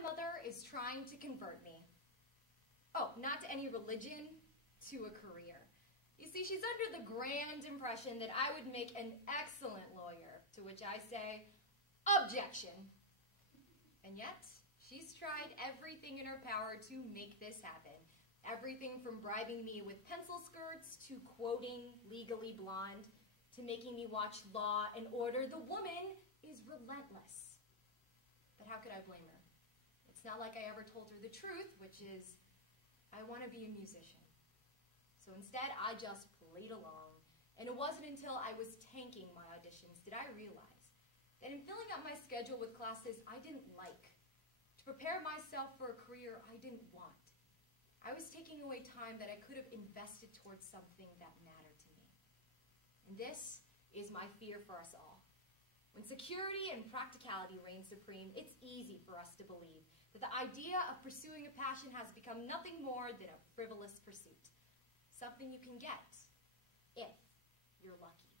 mother is trying to convert me. Oh, not to any religion, to a career. You see, she's under the grand impression that I would make an excellent lawyer, to which I say, objection. And yet, she's tried everything in her power to make this happen. Everything from bribing me with pencil skirts to quoting Legally Blonde to making me watch Law and Order. The woman is relentless. But how could I blame her? It's not like I ever told her the truth, which is, I want to be a musician. So instead, I just played along. And it wasn't until I was tanking my auditions did I realize that in filling up my schedule with classes I didn't like, to prepare myself for a career I didn't want, I was taking away time that I could have invested towards something that mattered to me. And this is my fear for us all. When security and practicality reign supreme, it's easy for us to believe that the idea of pursuing a passion has become nothing more than a frivolous pursuit, something you can get if you're lucky.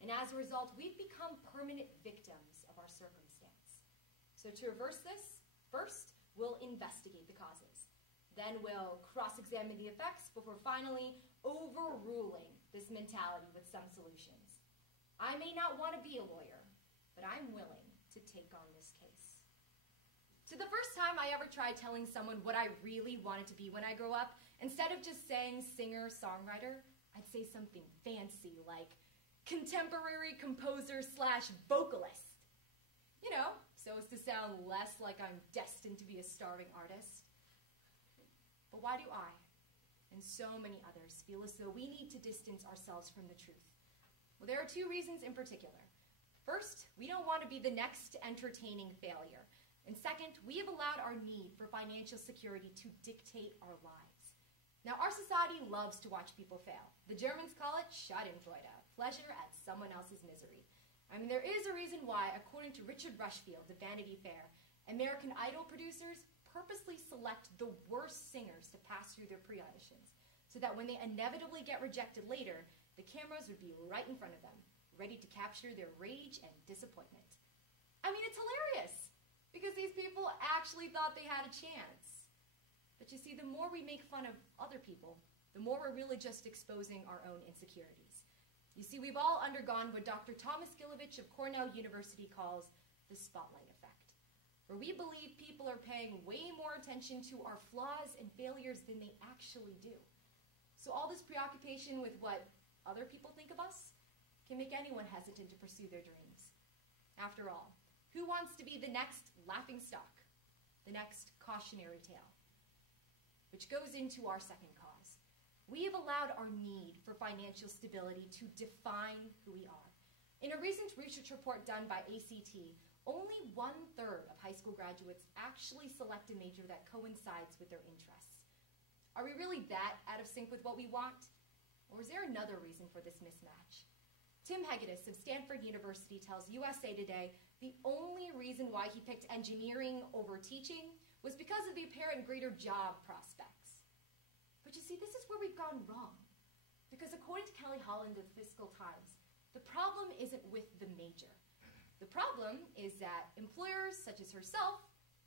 And as a result, we've become permanent victims of our circumstance. So to reverse this, first, we'll investigate the causes. Then we'll cross-examine the effects before finally overruling this mentality with some solutions. I may not want to be a lawyer, but I'm willing to take on this case. So the first time I ever tried telling someone what I really wanted to be when I grow up, instead of just saying singer-songwriter, I'd say something fancy like contemporary composer / vocalist. You know, so as to sound less like I'm destined to be a starving artist. But why do I, and so many others, feel as though we need to distance ourselves from the truth? Well, there are two reasons in particular. First, we don't want to be the next entertaining failure. And second, we have allowed our need for financial security to dictate our lives. Now, our society loves to watch people fail. The Germans call it Schadenfreude, pleasure at someone else's misery. I mean, there is a reason why, according to Richard Rushfield of Vanity Fair, American Idol producers purposely select the worst singers to pass through their pre-auditions, so that when they inevitably get rejected later, the cameras would be right in front of them, ready to capture their rage and disappointment. I mean, it's hilarious, because these people actually thought they had a chance. But you see, the more we make fun of other people, the more we're really just exposing our own insecurities. You see, we've all undergone what Dr. Thomas Gilovich of Cornell University calls the spotlight effect, where we believe people are paying way more attention to our flaws and failures than they actually do. So all this preoccupation with what other people think of us can make anyone hesitant to pursue their dreams. After all, who wants to be the next laughing stock, the next cautionary tale? Which goes into our second cause. We have allowed our need for financial stability to define who we are. In a recent research report done by ACT, only 1/3 of high school graduates actually select a major that coincides with their interests. Are we really that out of sync with what we want? Or is there another reason for this mismatch? Tim Hegedus of Stanford University tells USA Today the only reason why he picked engineering over teaching was because of the apparent greater job prospects. But you see, this is where we've gone wrong. Because according to Kelly Holland of Fiscal Times, the problem isn't with the major. The problem is that employers, such as herself,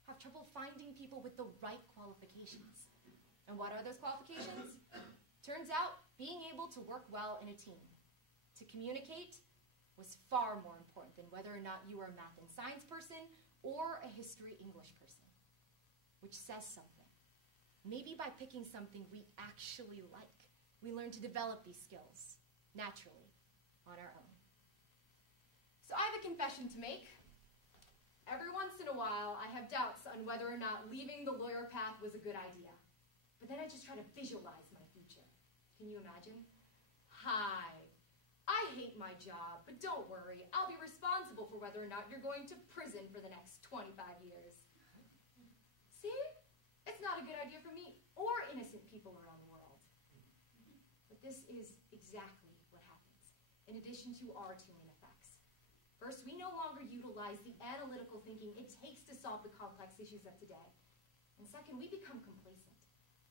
have trouble finding people with the right qualifications. And what are those qualifications? Turns out, being able to work well in a team, to communicate, was far more important than whether or not you were a math and science person or a history English person. Which says something. Maybe by picking something we actually like, we learn to develop these skills naturally on our own. So I have a confession to make. Every once in a while, I have doubts on whether or not leaving the lawyer path was a good idea. But then I just try to visualize my future. Can you imagine? Hi, I hate my job, but don't worry, I'll be responsible for whether or not you're going to prison for the next 25 years. See? It's not a good idea for me or innocent people around the world. But this is exactly what happens, in addition to our two main effects. First, we no longer utilize the analytical thinking it takes to solve the complex issues of today. And second, we become complacent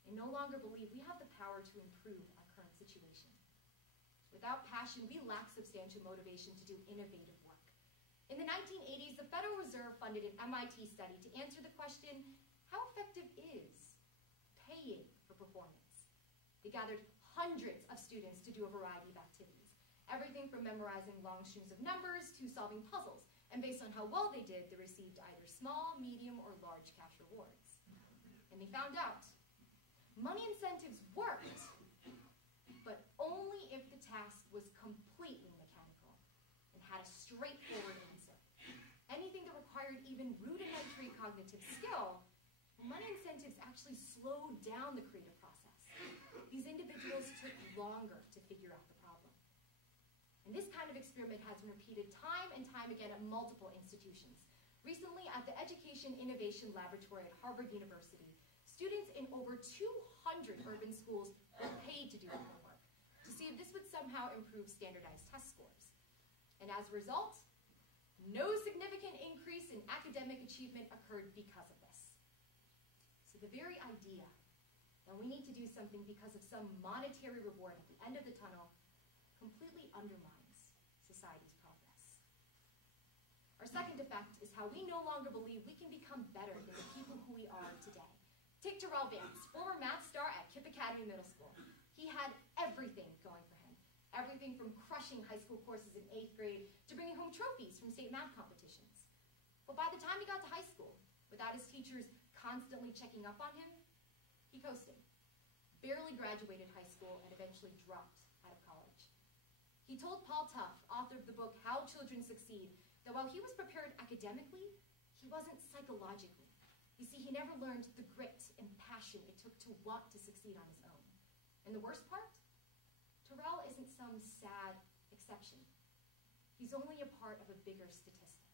and no longer believe we have the power to improve our current situation. Without passion, we lack substantial motivation to do innovative work. In the 1980s, the Federal Reserve funded an MIT study to answer the question, how effective is paying for performance? They gathered hundreds of students to do a variety of activities, everything from memorizing long strings of numbers to solving puzzles, and based on how well they did, they received either small, medium, or large cash rewards. And they found out money incentives worked, but only if the task was completely mechanical and had a straightforward answer. Anything that required even rudimentary cognitive skill, money incentives actually slowed down the creative process. These individuals took longer to figure out the problem. And this kind of experiment has been repeated time and time again at multiple institutions. Recently, at the Education Innovation Laboratory at Harvard University, students in over 200 urban schools were paid to do their homework to see if this would somehow improve standardized test scores. And as a result, no significant increase in academic achievement occurred because of this. So the very idea that we need to do something because of some monetary reward at the end of the tunnel completely undermines society's progress. Our second effect is how we no longer believe we can become better than the people who we are today. Take Terrell Vance, former math star at Kipp Academy Middle School. He had everything going for him. Everything from crushing high school courses in 8th grade to bringing home trophies from state math competitions. But by the time he got to high school, without his teachers constantly checking up on him, he coasted, barely graduated high school, and eventually dropped out of college. He told Paul Tough, author of the book How Children Succeed, that while he was prepared academically, he wasn't psychologically. You see, he never learned the grit and passion it took to want to succeed on his own. And the worst part? Terrell isn't some sad exception. He's only a part of a bigger statistic.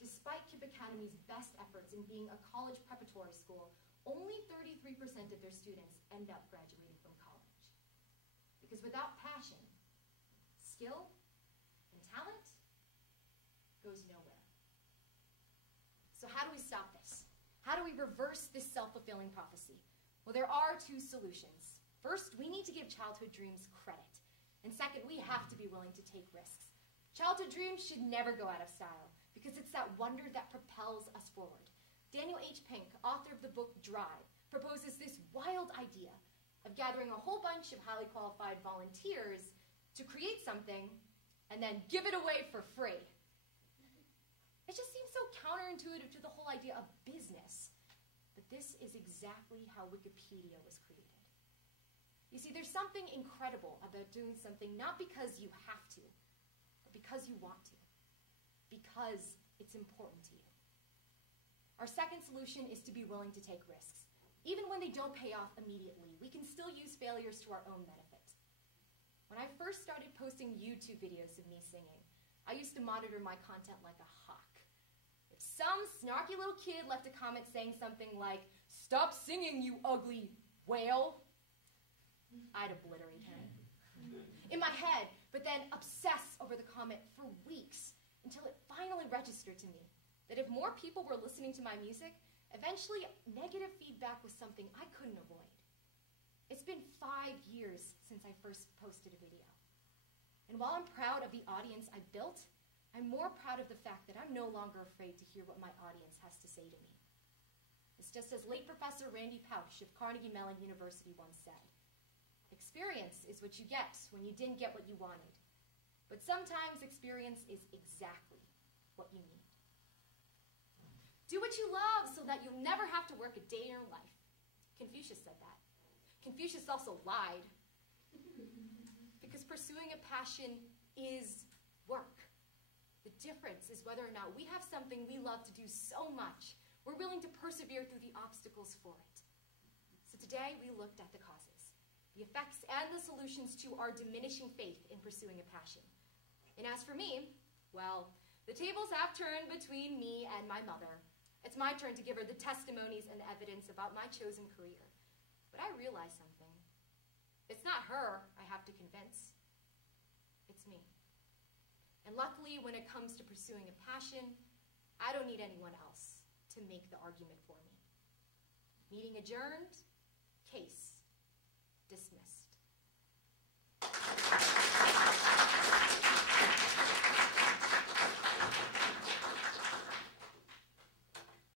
Despite Kipp Academy's best efforts in being a college preparatory school, only 33% of their students end up graduating from college. Because without passion, skill and talent goes nowhere. So how do we stop this? How do we reverse this self-fulfilling prophecy? Well, there are two solutions. First, we need to give childhood dreams credit. And second, we have to be willing to take risks. Childhood dreams should never go out of style because it's that wonder that propels us forward. Daniel H. Pink, author of the book Drive, proposes this wild idea of gathering a whole bunch of highly qualified volunteers to create something and then give it away for free. It just seems so counterintuitive to the whole idea of business. But this is exactly how Wikipedia was created. You see, there's something incredible about doing something not because you have to, but because you want to, because it's important to you. Our second solution is to be willing to take risks. Even when they don't pay off immediately, we can still use failures to our own benefit. When I first started posting YouTube videos of me singing, I used to monitor my content like a hawk. If some snarky little kid left a comment saying something like, "Stop singing, you ugly whale," I'd obliterate him in my head, but then obsess over the comment for weeks until it finally registered to me that if more people were listening to my music, eventually negative feedback was something I couldn't avoid. It's been 5 years since I first posted a video. And while I'm proud of the audience I built, I'm more proud of the fact that I'm no longer afraid to hear what my audience has to say to me. It's just as late Professor Randy Pausch of Carnegie Mellon University once said, "Experience is what you get when you didn't get what you wanted. But sometimes experience is exactly what you need." Do what you love so that you'll never have to work a day in your life. Confucius said that. Confucius also lied. Because pursuing a passion is work. The difference is whether or not we have something we love to do so much, we're willing to persevere through the obstacles for it. So today we looked at the causes, the effects and the solutions to our diminishing faith in pursuing a passion. And as for me, well, the tables have turned between me and my mother. It's my turn to give her the testimonies and evidence about my chosen career. But I realize something. It's not her I have to convince. It's me. And luckily, when it comes to pursuing a passion, I don't need anyone else to make the argument for me. Meeting adjourned, case dismissed.